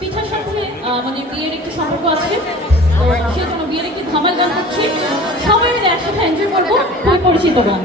পিঠার সাথে আমাদের বিয়ের একটি সম্পর্ক আছে। তো সেই বিয়ের একটি ধামাল গান করছি। সবাই মিলে একসাথে এনজয় করব। খুবই পরিচিত গান